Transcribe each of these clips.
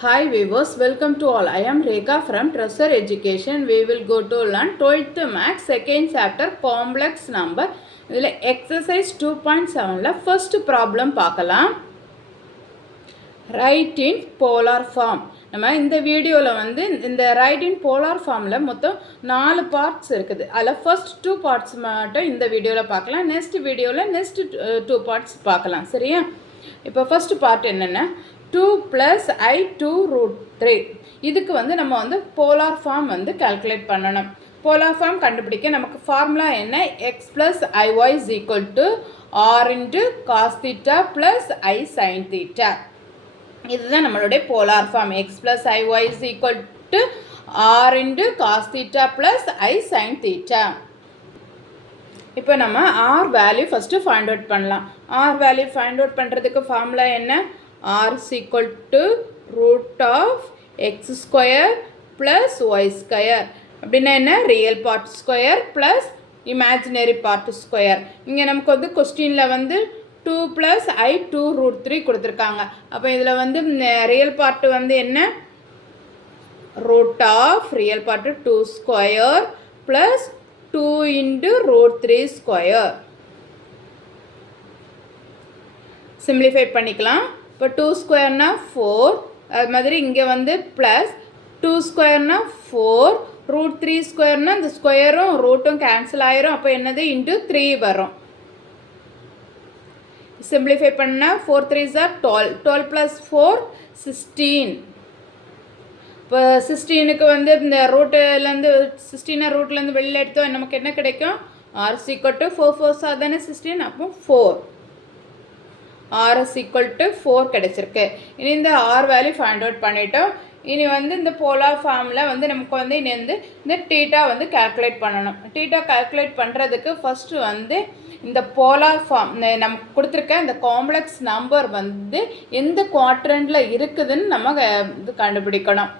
Hi viewers, welcome to all. I am Rekha from Treasure Education. We will go to learn 12th Max second chapter complex number. இதில் exercise 2.7ல first problem பார்க்கலாம். Write in polar form. நம்ம இந்த வீடியோவில் வந்து இந்த write in polar formல மொத்தம் 4 parts இருக்குது. அதில் first 2 parts மட்டும் இந்த வீடியோவில் பார்க்கலாம். next வீடியோவில் next 2 parts பார்க்கலாம். சரியா? இப்போ first part என்னென்னா 2 plus I 2 root 3. இதுக்கு வந்து நம்ம வந்து போலார் ஃபார்ம் வந்து கால்குலேட் பண்ணணும். போலார் ஃபார்ம் கண்டுபிடிக்க நமக்கு ஃபார்முலா என்ன? x plus iy is equal to r into cos theta plus I sin theta. இதுதான் நம்மளுடைய polar form. x plus iy is equal to r into cos theta plus I sin theta. இப்போ நம்ம r value first find out பண்ணலாம். r value find out பண்ணுறதுக்கு formula என்ன? r is equal to root of x square plus y square. அப்படின்னா என்ன? Real part square plus imaginary part square. இங்கே நமக்கு வந்து கொஸ்டினில் வந்து 2 plus I 2 root 3 கொடுத்துருக்காங்க. அப்போ இதில் வந்து ரியல் பார்ட்டு வந்து என்ன? root of real part 2 square plus 2 into root 3 square. Simplify பண்ணிக்கலாம். இப்போ 2 ஸ்கொயர்னா 4, அது மாதிரி இங்கே வந்து ப்ளஸ் 2 ஸ்கொயர்னா 4, ரூட் 3 ஸ்கொயர்னா இந்த ஸ்கொயரும் ரூட்டும் கேன்சல் ஆயிரும். அப்போ என்னது? இன்ட்டு 3 வரும். சிம்பிளிஃபை பண்ணால் 4 3s are 12, 12 plus 4 16. இப்போ 16க்கு வந்து இந்த ரூட்டுலேருந்து 16 ரூட்லேருந்து வெளியில் எடுத்தோம் நமக்கு என்ன கிடைக்கும்? r is equal to 4 4s are தானே 16. அப்போ 4 r is equal to 4 கிடைச்சிருக்கு. இனி இந்த r வேல்யூ ஃபைண்ட் அவுட் பண்ணிட்டோம். இனி வந்து இந்த போலார் ஃபார்மில் வந்து நமக்கு வந்து இனி வந்து இந்த டீட்டா வந்து கால்குலேட் பண்ணணும். டீட்டா கால்குலேட் பண்ணுறதுக்கு ஃபஸ்ட்டு வந்து இந்த போலார் ஃபார்ம் நமக்கு கொடுத்துருக்க இந்த காம்ப்ளெக்ஸ் நம்பர் வந்து எந்த குவாட்ரண்டில் இருக்குதுன்னு நம்ம இது கண்டுபிடிக்கணும்.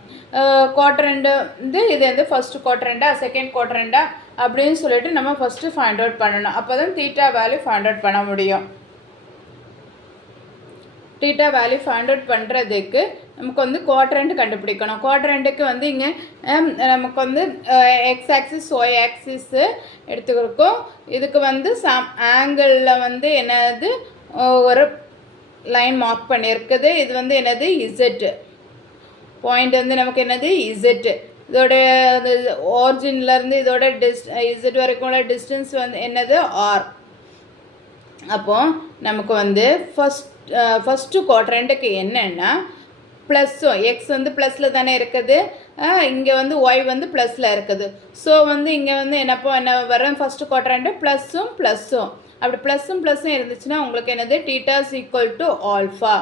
குவாட்ரண்டு வந்து இது வந்து ஃபஸ்ட்டு குவாட்ரண்டா செகண்ட் குவாட்ரண்டா அப்படின்னு சொல்லிட்டு நம்ம ஃபஸ்ட்டு ஃபைண்ட் அவுட் பண்ணணும். அப்போ தான் தீட்டா வேல்யூ ஃபைண்ட் அவுட் பண்ண முடியும். டீட்டா வேல்யூ ஃபைண்ட் அவுட் பண்ணுறதுக்கு நமக்கு வந்து குவாட்ரண்ட் கண்டுபிடிக்கணும். குவாட்ரண்ட்டுக்கு வந்து இங்கே நமக்கு வந்து எக்ஸ் ஆக்சிஸ் ஒய் ஆக்சிஸு எடுத்துக்கிறோம். இதுக்கு வந்து சம் ஆங்கிளில் வந்து என்னது ஒரு லைன் மார்க் பண்ணியிருக்குது. இது வந்து என்னது? இசட் பாயிண்ட் வந்து நமக்கு என்னது? இசட். இதோட ஆரிஜின்லேருந்து இதோட இசட் வரைக்கும் உள்ள டிஸ்டன்ஸ் வந்து என்னது? ஆர். அப்போது நமக்கு வந்து ஃபஸ்ட்டு குவாட்ரண்ட்டுக்கு என்னென்னா ப்ளஸ்ஸும் எக்ஸ் வந்து ப்ளஸில் தானே இருக்குது, இங்கே வந்து ஒய் வந்து ப்ளஸில் இருக்குது. ஸோ வந்து இங்கே வந்து என்ன வரும்? ஃபஸ்ட்டு குவாட்ரண்ட்டு ப்ளஸ்ஸும் ப்ளஸ்ஸும். அப்படி ப்ளஸ்ஸும் இருந்துச்சுன்னா உங்களுக்கு என்னது? Theta is equal to alpha.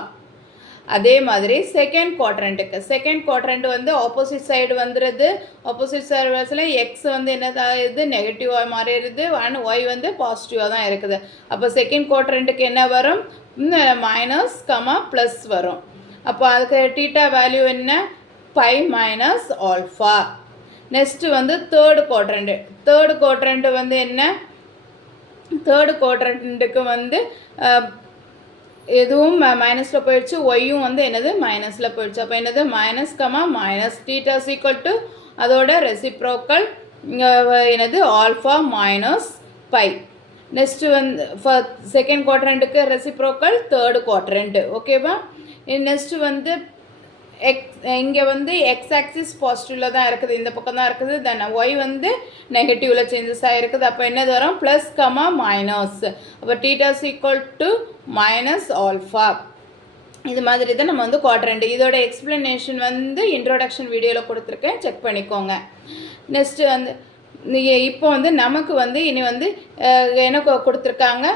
அதே மாதிரி செகண்ட் குவாட்ரண்ட் வந்து ஆப்போசிட் சைடு வந்துடுது. ஆப்போசிட் சைடு எக்ஸ் வந்து என்னது? நெகட்டிவாக மாறிடுது. அண்ட் ஒய் வந்து பாசிட்டிவாக தான் இருக்குது. அப்போ செகண்ட் குவாட்ரண்ட்டுக்கு என்ன வரும்? மைனஸ் கமா ப்ளஸ் வரும். அப்போ அதுக்கு டீட்டா வேல்யூ என்ன? Pi minus alpha. நெக்ஸ்ட்டு வந்து தேர்டு குவாட்ரண்ட் வந்து என்ன? தேர்டு குவாட்ரண்ட்டுக்கு வந்து எதுவும் மைனஸில் போயிடுச்சு, ஒய்யும் வந்து என்னது? மைனஸில் போயிடுச்சு. அப்போ என்னது? Minus comma minus theta is equal to அதோட ரெசிப்ரோக்கல் என்னது? Alpha minus by. நெக்ஸ்ட்டு வந்து செகண்ட் குவாட்ரண்ட்டுக்கு ரெசிப்ரோக்கல் தேர்டு குவாட்ரண்ட்டு. ஓகேவா? நெக்ஸ்ட்டு வந்து இங்கே வந்து எக்ஸ் ஆக்சிஸ் பாசிட்டிவில் தான் இருக்குது, இந்த பக்கம் தான் இருக்குது. தென் ஒய் வந்து நெகட்டிவில் சேஞ்சஸ் ஆகிருக்குது. அப்போ என்னது வரும்? Plus comma minus. அப்போ theta is equal to minus alpha. இது மாதிரி தான் நம்ம வந்து குவாட்ரண்ட். இதோட எக்ஸ்ப்ளனேஷன் வந்து இன்ட்ரோடக்ஷன் வீடியோவில் கொடுத்துருக்கேன், செக் பண்ணிக்கோங்க. நெக்ஸ்ட்டு வந்து இப்போ வந்து நமக்கு வந்து இனி வந்து என்ன கொடுத்துருக்காங்க?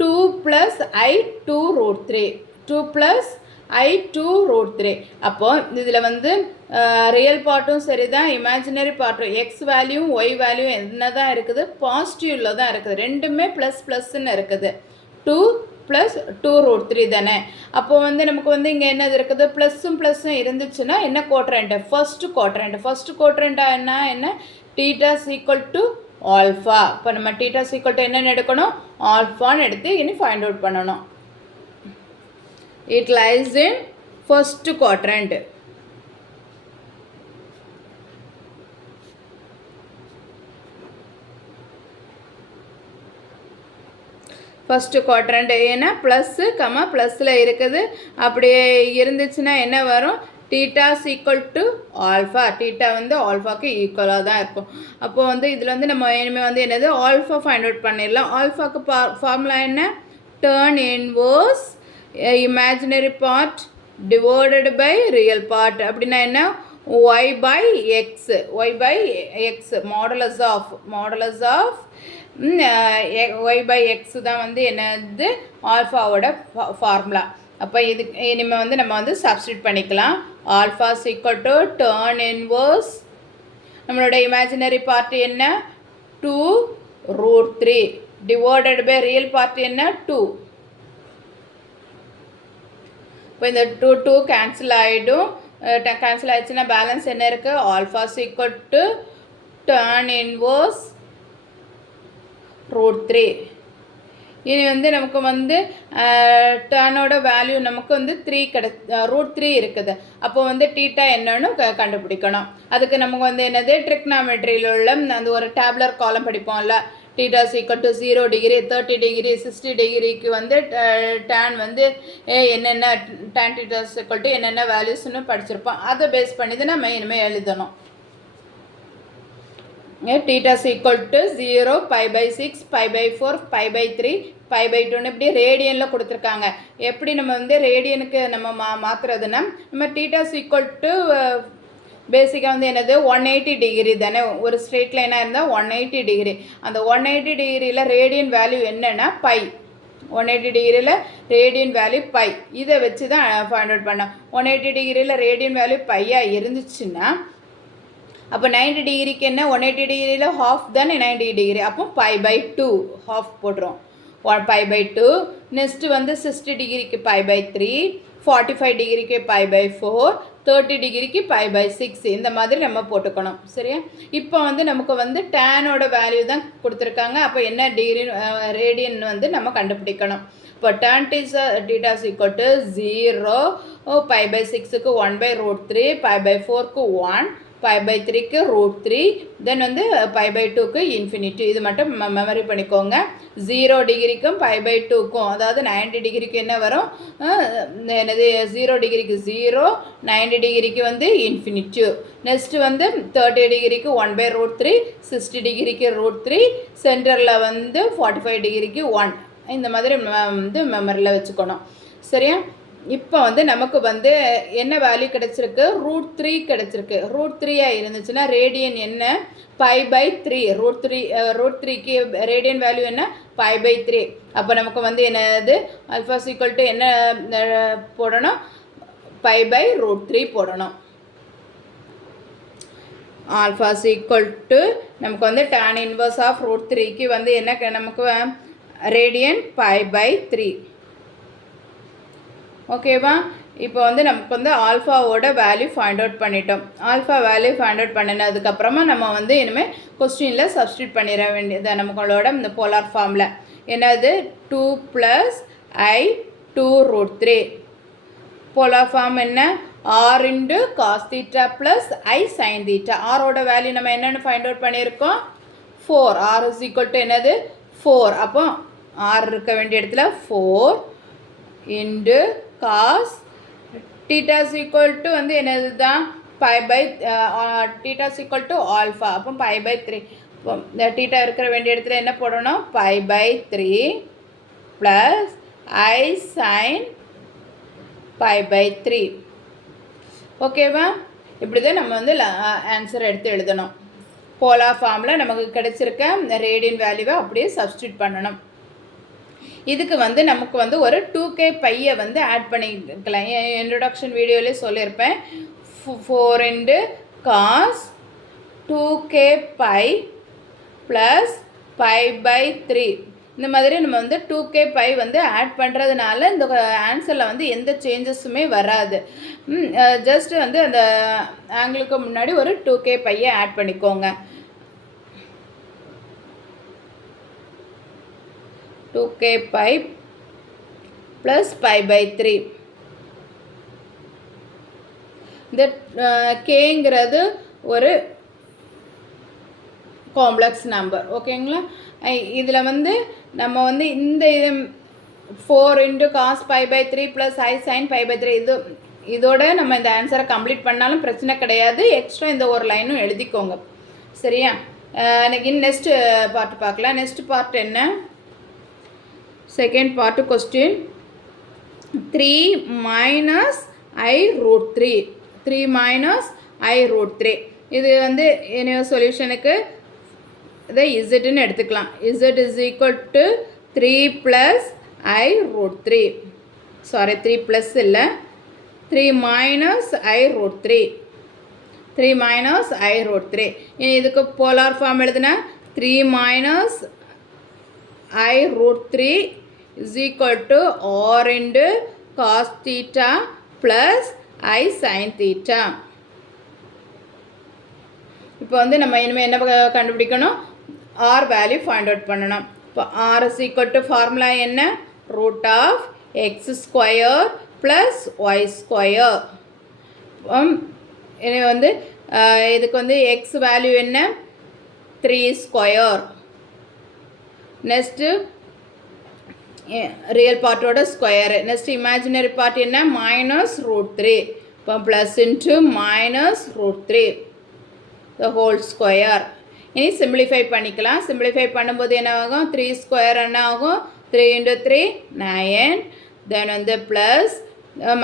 2 plus I 2 root 3. 2 plus I 2 root 3. அப்போது இதில் வந்து ரியல் பார்ட்டும் சரி தான், இமேஜினரி பார்ட்டும் எக்ஸ் வேல்யூ ஒய் வேல்யூ என்ன தான் இருக்குது? பாசிட்டிவில் தான் இருக்குது. ரெண்டுமே ப்ளஸ்ன்னு இருக்குது. 2 plus 2 root 3 தானே. அப்போது வந்து நமக்கு வந்து இங்கே என்னது இருக்குது? ப்ளஸ்ஸும் இருந்துச்சுன்னா என்ன குவாட்ரண்ட்? ஃபஸ்ட்டு குவாட்ரண்ட்டாக என்ன? Theta is equal to alpha. இப்போ நம்ம டீட்டா இஸ் ஈக்குவல் டு என்னென்னு எடுக்கணும்? ஆல்ஃபான்னு எடுத்து இனி ஃபைண்ட் அவுட் பண்ணணும். It lies in first quadrant. First quadrant. ஏன்னா ப்ளஸ்ஸு கமா ப்ளஸில் இருக்குது. அப்படியே இருந்துச்சுன்னா என்ன வரும்? Theta equal to alpha. Theta வந்து ஆல்ஃபாவுக்கு ஈக்குவலாக தான் இருக்கும். அப்போது வந்து இதில் வந்து நம்ம இனிமேல் வந்து என்னது ஆல்ஃபா ஃபைண்ட் அவுட் பண்ணிடலாம். ஆல்ஃபாவுக்கு ஃபார்முலா என்ன? Tan inverse imaginary part divided by real part. அப்படின்னா என்ன? y by x, y by x modulus of y by x தான் வந்து என்னது ஆல்ஃபாவோட ஃபார்முலா. அப்போ இது இனிமேல் வந்து நம்ம வந்து சப்ஸ்டியூட் பண்ணிக்கலாம். Alpha equal to turn inverse, நம்மளோட இமேஜினரி பார்ட் என்ன? 2√3 டிவைடட் பை ரியல் பார்ட் என்ன? 2. இப்போ இந்த 2 கேன்சல் ஆகிடும். கேன்சல் ஆகிடுச்சுன்னா பேலன்ஸ் என்ன இருக்குது? Alpha equal to turn inverse √3. இனி வந்து நமக்கு வந்து டேர்னோட வேல்யூ நமக்கு வந்து √3 இருக்குது. அப்போ வந்து தீட்டா என்னன்னு கண்டுபிடிக்கணும். அதுக்கு நமக்கு வந்து என்னது ட்ரிக்னாமெட்ரியில் உள்ள அந்த ஒரு டேப்லர் காலம் படிப்போம்ல. Theta equal to 0 degree, 30 degree, 60 டிகிரிக்கு வந்து டேன் வந்து என்னென்ன டேன் தீட்டா ஈக்குவல் டு என்னென்ன வேல்யூஸ்னு படிச்சிருப்போம். அதை பேஸ் பண்ணி தான் நம்ம இனிமேல் எழுதணும். தீட்டா ஈக்குவல் டு 0, π/6, π/4, π/3, π/2 இப்படி ரேடியனில் கொடுத்துருக்காங்க. எப்படி நம்ம வந்து ரேடியனுக்கு நம்ம மாற்றுறதுன்னா, நம்ம தீட்டா ஈக்குவல் டு பேசிக்காக வந்து என்னது 180 டிகிரி தானே. ஒரு ஸ்ட்ரெயிட் லைனாக இருந்தால் 180 டிகிரி. அந்த 180 டிகிரியில் ரேடியன் வேல்யூ என்னென்னா பை. 180 டிகிரியில் ரேடியன் வேல்யூ பை. இதை வச்சு தான் ஃபைண்ட் அவுட் பண்ணோம். 180 டிகிரியில் ரேடியன் வேல்யூ பையாக இருந்துச்சுன்னா அப்போ 90 டிகிரிக்கு என்ன? 180 டிகிரியில் ஹாஃப் தானே 90 டிகிரி. அப்போ π/2 ஹாஃப் போடுறோம். π/2. நெக்ஸ்ட்டு வந்து 60 டிகிரிக்கு π/3, 45 டிகிரிக்கு π/4, 30 டிகிரிக்கு π/6. இந்த மாதிரி நம்ம போட்டுக்கணும். சரியா? இப்போ வந்து நமக்கு வந்து டேனோட வேல்யூ தான் கொடுத்துருக்காங்க. அப்போ என்ன டிகிரி ரேடியன் வந்து நம்ம கண்டுபிடிக்கணும். இப்போ tan தீட்டா ஈக்குவல் டு 0, π/6க்கு 1/√3, π/4க்கு 1, π/3க்கு √3, தென் வந்து π/2க்கு இன்ஃபினிட்டி. இது மட்டும் மெமரி பண்ணிக்கோங்க. 0 டிகிரிக்கும் π/2க்கும், அதாவது 90 டிகிரிக்கு என்ன வரும்? என்னது 0 டிகிரிக்கு 0, 90 டிகிரிக்கு வந்து இன்ஃபினிட்டி. நெக்ஸ்ட்டு வந்து 30 டிகிரிக்கு 1/√3, 60 டிகிரிக்கு √3, சென்டரில் வந்து 45 டிகிரிக்கு 1. இந்த மாதிரி வந்து மெமரியில் வச்சுக்கணும். சரியா? இப்போ வந்து நமக்கு வந்து என்ன வேல்யூ கிடச்சிருக்கு? √3 கிடச்சிருக்கு. √3 இருந்துச்சுன்னா ரேடியன் என்ன? π/3. √3க்கு ரேடியன் வேல்யூ என்ன? π/3. அப்போ நமக்கு வந்து என்னது ஆல்ஃபா ஈக்குவல் டு என்ன போடணும்? π/√3 போடணும். ஆல்ஃபா ஈக்குவல் டு நமக்கு வந்து tan இன்வர்ஸ் ஆஃப் √3க்கு வந்து என்ன நமக்கு ரேடியன் π/3. ஓகேவா? இப்போ வந்து நமக்கு வந்து ஆல்ஃபாவோட வேல்யூ ஃபைண்ட் அவுட் பண்ணிட்டோம். ஆல்ஃபா வேல்யூ ஃபைண்ட் அவுட் பண்ணினதுக்கப்புறமா நம்ம வந்து இனிமேல் கொஸ்டினில் சப்ஸ்டியூட் பண்ணிட வேண்டியது நம்மளோட இந்த போலார் ஃபார்மில். என்னது 2 + i 2√3. போலார் ஃபார்ம் என்ன? r × cos θ + i sin θ. ஆரோட வேல்யூ நம்ம என்னென்னு ஃபைண்ட் அவுட் பண்ணியிருக்கோம்? 4. r = என்னது? 4. அப்போ r இருக்க வேண்டிய இடத்துல 4 × cos θ = வந்து என்னது தான்? θ = ஆல்ஃபா. அப்போ π/3. இப்போ இந்த θ இருக்கிற வேண்டிய இடத்துல என்ன போடணும்? π/3 + i sin π/3. ஓகேவா? இப்படி தான் நம்ம வந்து ஆன்சர் எடுத்து எழுதணும். போலார் ஃபார்மில் நமக்கு கிடைச்சிருக்க இந்த ரேடியன் வேல்யூவை அப்படியே சப்ஸ்டியூட் பண்ணணும். இதுக்கு வந்து நமக்கு வந்து ஒரு 2k பையை வந்து ஆட் பண்ணிக்கலாம். இன்ட்ரொடக்ஷன் வீடியோவிலே சொல்லியிருப்பேன். 4 × cos 2k பை ப்ளஸ் π/3. இந்த மாதிரி நம்ம வந்து 2k பை வந்து ஆட் பண்ணுறதுனால இந்த ஆன்சரில் வந்து எந்த சேஞ்சஸுமே வராது. ஜஸ்ட் வந்து அந்த ஆங்கிளுக்கு முன்னாடி ஒரு 2k பையை ஆட் பண்ணிக்கோங்க. 2k pi plus π/3. இந்த கேங்கிறது ஒரு காம்ப்ளெக்ஸ் நம்பர். ஓகேங்களா? இதில் வந்து நம்ம வந்து இந்த 4 × cos π/3 + I sin π/3 இதோட நம்ம இந்த ஆன்சரை கம்ப்ளீட் பண்ணாலும் பிரச்சனை கிடையாது. எக்ஸ்ட்ரா இந்த ஒரு லைனும் எழுதிக்கோங்க. சரியா? நெக்ஸ்ட்டு பார்ட் பார்க்கலாம். நெக்ஸ்ட் பார்ட் என்ன? Second part question 3 - I√3 3 - I√3 இது வந்து என்ன சொல்யூஷனுக்கு இதை இசட்னு எடுத்துக்கலாம். Z = 3 + I√3 சாரி 3 ப்ளஸ் இல்லை 3 - I√3 3 - I√3 இனி இதுக்கு போலார் ஃபார்ம் எழுதுனா 3 - I√3 = R × cos theta + I sin theta. இப்போ வந்து நம்ம இனிமேல் என்ன கண்டுபிடிக்கணும்? R வேல்யூ ஃபைண்ட் அவுட் பண்ணணும். இப்போ R = ஃபார்முலா என்ன? √(x² + y²). எனவே வந்து இதுக்கு வந்து x வேல்யூ என்ன? 3². நெக்ஸ்ட்டு ரியல் பார்ட்டோட ஸ்கொயரு. நெக்ஸ்ட் இமேஜினரி பார்ட் என்ன? -√3. இப்போ plus into -√3 the whole square. இனி சிம்பிளிஃபை பண்ணிக்கலாம். சிம்பிளிஃபை பண்ணும்போது என்ன ஆகும்? 3² என்ன ஆகும்? 3 × 3 9. தென் வந்து plus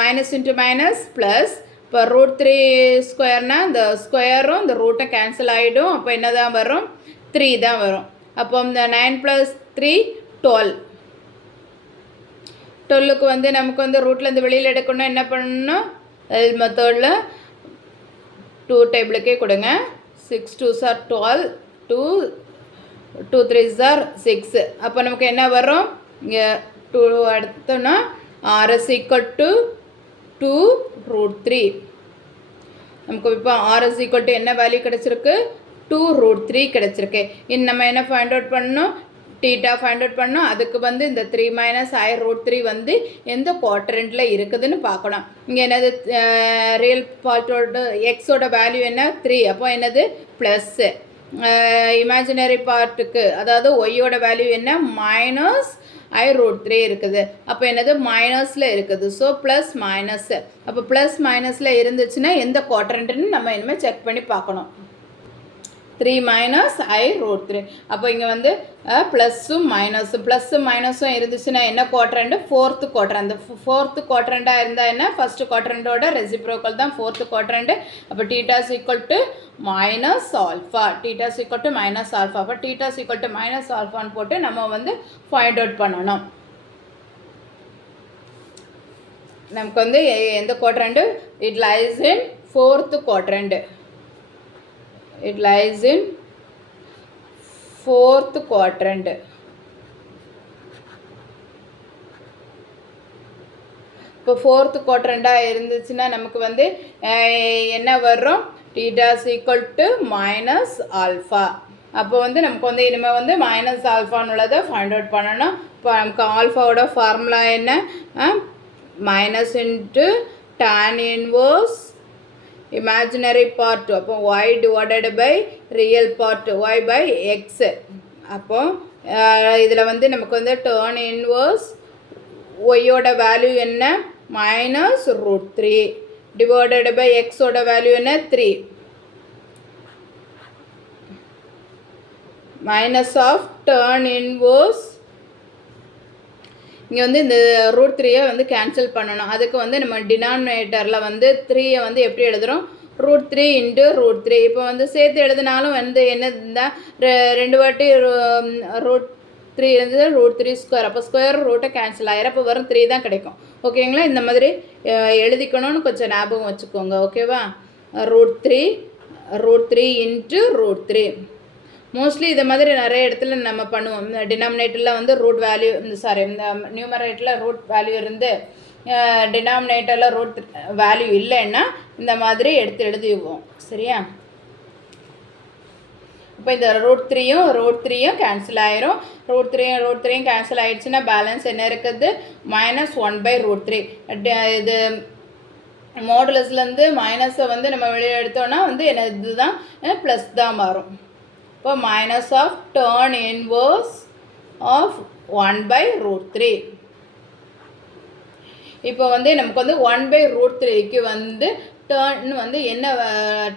minus into minus plus. இப்போ √3² இந்த ஸ்கொயரும் இந்த ரூட்டை கேன்சல் ஆகிடும். அப்போ என்ன தான் வரும்? 3 தான் வரும். அப்போ இந்த 9 + 3 12. 12க்கு வந்து நமக்கு வந்து ரூட்லேருந்து வெளியில் எடுக்கணும். என்ன பண்ணணும்? எல் மெத்தடில் 2 டேபிளுக்கே கொடுங்க. 6 2s are 12, 2 3s are 6. அப்போ நமக்கு என்ன வரும்? இங்கே 2 எடுத்தோன்னா R = 2√3. நமக்கு இப்போ R = என்ன வேல்யூ கிடச்சிருக்கு? 2√3 கிடச்சிருக்கு. இன்னும் நம்ம என்ன ஃபைண்ட் அவுட் பண்ணணும்? தீட்டா ஃபைண்ட் அவுட் பண்ணணும். அதுக்கு வந்து இந்த 3 - I√3 வந்து எந்த குவாட்ரண்ட்டில் இருக்குதுன்னு பார்க்கணும். இங்கே என்னது? ரியல் பார்ட்டோட எக்ஸோட வேல்யூ என்ன? 3. அப்போ என்னது? ப்ளஸ்ஸு. இமேஜினரி பார்ட்டுக்கு அதாவது ஒய்யோட வேல்யூ என்ன? -I√3 இருக்குது. அப்போ என்னது? மைனஸில் இருக்குது. So plus minus. அப்போ ப்ளஸ் மைனஸில் இருந்துச்சுன்னா எந்த குவாட்ரண்ட்டுன்னு நம்ம இனிமேல் செக் பண்ணி பார்க்கணும். 3 - I√3. அப்போ இங்கே வந்து ப்ளஸ்ஸும் மைனஸும் இருந்துச்சுன்னா என்ன குவாட்ரண்ட்? 4th quadrant. 4th குவாட்ரண்ட்டாக இருந்தால் என்ன? ஃபஸ்ட்டு குவாட்ரண்ட்டோட ரெசிப்ரோக்கல் தான் 4th குவாட்ரண்ட். அப்போ θ = -α. θ = -α. அப்போ θ = -ஆன்னு போட்டு நம்ம வந்து ஃபைண்ட் அவுட் பண்ணணும். நமக்கு வந்து எந்த quadrant? It lies in 4th quadrant. It lies in 4th quadrant. இப்போ 4th குவாட்ரண்ட்டாக இருந்துச்சுன்னா நமக்கு வந்து என்ன வரும்? θ = -α. அப்போ வந்து நமக்கு வந்து இனிமேல் வந்து -ஆல்ஃபான்னு உள்ளதை ஃபைண்ட் அவுட் பண்ணணும். இப்போ நமக்கு ஆல்ஃபாவோட ஃபார்முலா என்ன? Minus into tan inverse imaginary part. அப்போ y divided by real part y by x. அப்போ இதில் வந்து நமக்கு வந்து tan inverse ஒய்யோட வேல்யூ என்ன? -√3 டிவைடட் பை எக்ஸோட வேல்யூ என்ன? 3 மைனஸ் ஆஃப் tan inverse. இங்கே வந்து இந்த √3 வந்து கேன்சல் பண்ணணும். அதுக்கு வந்து நம்ம டினாமினேட்டரில் வந்து 3 வந்து எப்படி எழுதுகிறோம்? √3 × √3. இப்போ வந்து சேர்த்து எழுதினாலும் வந்து என்ன இருந்தால் 2 வாட்டி √3 இருந்தது √3². அப்போ ஸ்கொயர் ரூட்டை கேன்சல் ஆகிடும். அப்போ வரும் 3 தான் கிடைக்கும். ஓகேங்களா? இந்த மாதிரி எழுதிக்கணும்னு கொஞ்சம் ஞாபகம் வச்சுக்கோங்க. ஓகேவா? √3 × √3. மோஸ்ட்லி இதை மாதிரி நிறைய இடத்துல நம்ம பண்ணுவோம். இந்த டினாமினேட்டரில் வந்து ரூட் வேல்யூ இந்த நியூமரேட்டரில் ரூட் வேல்யூ இருந்து டினாமினேட்டரில் ரூட் வேல்யூ இல்லைன்னா இந்த மாதிரி எடுத்து எழுதிடுவோம். சரியா? இப்போ இந்த √3யும் கேன்சல் ஆயிரும். √3யும் கேன்சல் ஆகிடுச்சுன்னா பேலன்ஸ் என்ன இருக்குது? -1/√3. இது மாடுலஸ்லேருந்து மைனஸை வந்து நம்ம வெளியே எடுத்தோன்னா வந்து என்ன இதுதான் ப்ளஸ் தான் மாறும். இப்போ minus of tan inverse of 1/√3. இப்போ வந்து நமக்கு வந்து 1/√3க்கு வந்து டேர்ன் வந்து என்ன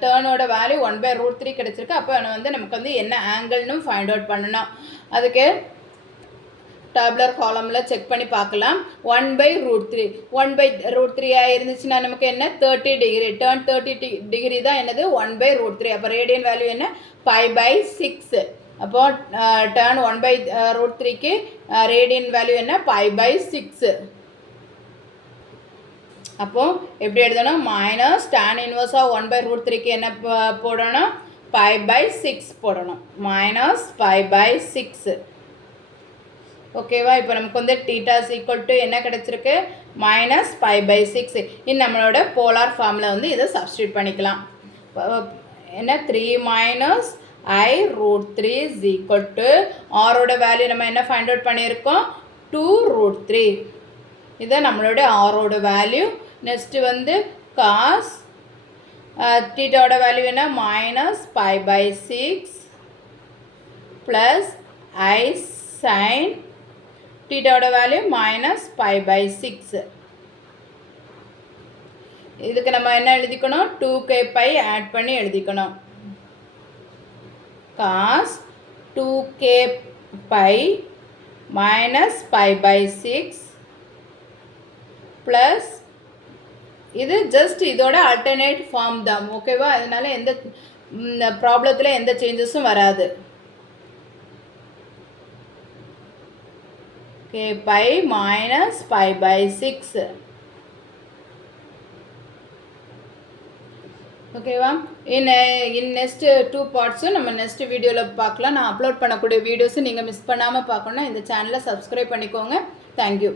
டேர்னோட வேல்யூ 1/√3 கிடச்சிருக்கு. அப்போ வந்து நமக்கு வந்து என்ன ஆங்கிள்னு ஃபைண்ட் அவுட் பண்ணணும். அதுக்கு டேபுலர் காலமில் செக் பண்ணி பார்க்கலாம். 1/√3 1/√3 இருந்துச்சுன்னா நமக்கு என்ன 30 டிகிரி. டேர்ன் 30 டிகிரி தான் என்னது 1/√3. அப்போ ரேடியன் வேல்யூ என்ன π/6. அப்போ டேர்ன் 1/√3க்கு ரேடியன் வேல்யூ என்ன π/6. அப்போ எப்படி எழுதணும் மைனஸ் tan இன்வர்ஸ் ஆஃப் 1/√3க்கு என்ன போடணும் π/6 போடணும். மைனஸ் π/6. ஓகேவா. இப்போ நமக்கு வந்து θ = என்ன கிடச்சிருக்கு மைனஸ் π/6. இது நம்மளோட போலார் ஃபார்மில் வந்து இதை சப்ஸ்டியூட் பண்ணிக்கலாம். என்ன 3 மைனஸ் i√3 = ஆரோட வேல்யூ நம்ம என்ன ஃபைண்ட் அவுட் பண்ணியிருக்கோம் 2√3. இதை நம்மளோட ஆரோட வேல்யூ. நெக்ஸ்ட்டு வந்து காஸ் θோட வேல்யூ என்ன மைனஸ் π/6 ப்ளஸ் i sin θோட வேல்யூ மைனஸ் π/6. இதுக்கு நம்ம என்ன எழுதிக்கணும் 2kπ ஆட் பண்ணி எழுதிக்கணும். காஸ் 2kπ மைனஸ் π/6 ப்ளஸ் இது ஜஸ்ட் இதோட ஆல்டர்னேட் ஃபார்ம் தான். ஓகேவா. அதனால எந்த ப்ராப்ளத்தில் எந்த சேஞ்சஸும் வராது. kπ minus π/6. ஓகேவா. இன் நெக்ஸ்ட் 2 பார்ட்ஸும் நம்ம நெக்ஸ்ட் வீடியோவில் பார்க்கலாம். நான் அப்லோட் பண்ணக்கூடிய வீடியோஸும் நீங்கள் மிஸ் பண்ணாமல் பார்க்கணுன்னா இந்த சேனலை சப்ஸ்கிரைப் பண்ணிக்கோங்க. தேங்க்யூ.